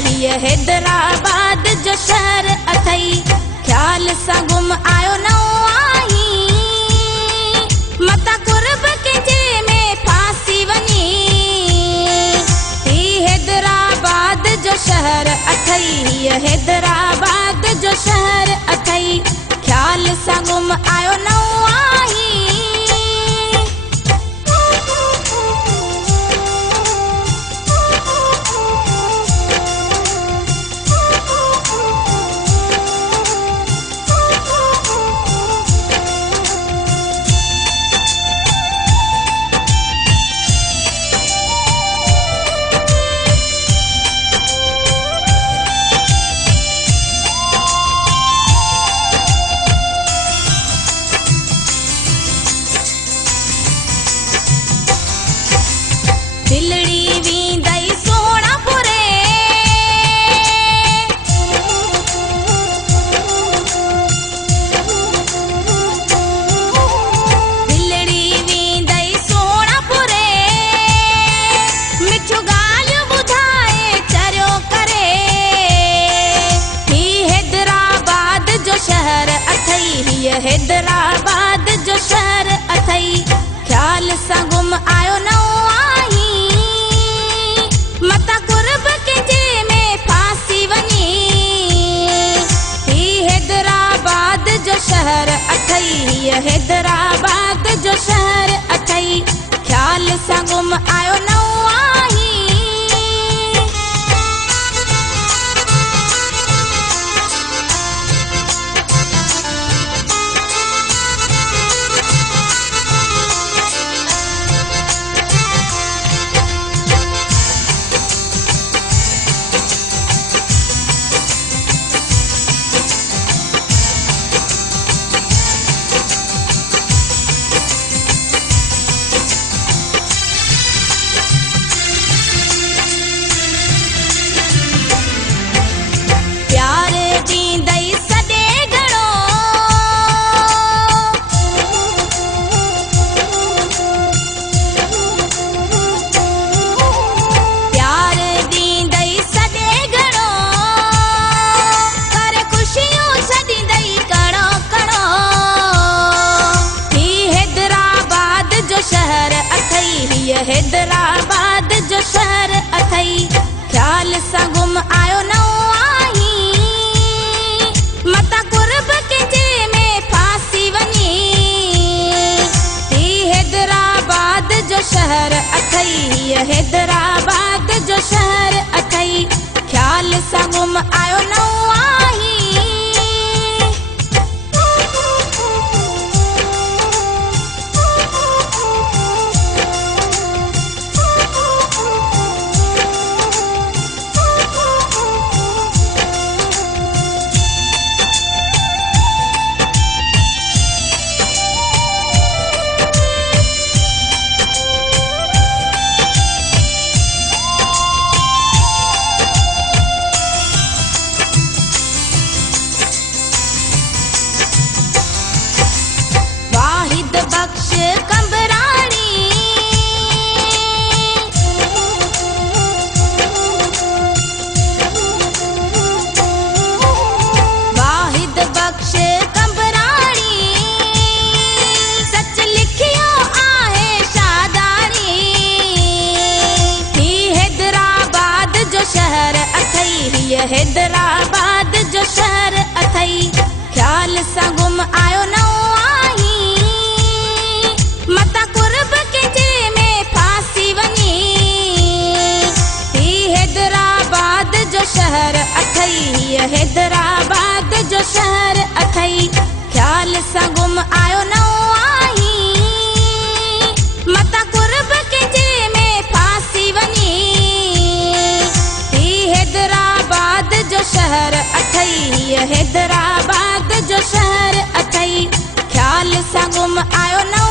हीअ हैदराबाद जो शहर अथई। ख्याल सां गुम आयो न आई, मता कुर्ब कंहिंजे में फासी वञी। ही हैदराबाद जो शहर अथई, हीअ हैदराबाद जो शहर अथई। ख्याल सां गुम आयो न आई। दिलड़ी वींदई सोणापुरे, दिलड़ी वींदई सोणापुरे। मिठियूं ॻाल्हियूं ॿुधाए चरियो करे। ही हैदराबाद जो शहर अथई, हीअ हैदराबाद जो शहर अथई। ख्याल सां गुम आयो न आई, मता कुर्ब कंहिंजे में फासी वञी। ही हैदराबाद जो शहर अथई, हीअ हैदराबाद जो शहर अथई। ख्याल सां गुम आयो न आई। हैदराबाद जो शहर अथई। ख्याल सां गुम आयो न आई, मता कुर्ब कंहिंजे में फासी वञी। ही हैदराबाद जो शहर अथई, हीअ हैदराबाद जो शहर अथई। ख्याल सां गुम आयो न आई। बख्श कंबराणी, वाहिद बख्श कंबराणी। सच लिखियो आहे शादानी। ही हैदराबाद जो शहर अथई, हीअ हैदराबाद जो शहर अथई। ख्याल सां गुम आयो न आई, मता कुर्ब कंहिंजे में फासी वञी। ही हैदराबाद जो शहर अथई, हीअ हैदराबाद जो शहर अथई। ख्याल सां गुम आयो न आई, मता कुर्ब कंहिंजे में फासी वञी। ही हैदराबाद जो शहर अथई, हीअ हैदराबाद जो शहर अथई। ख्याल सां गुम आयो न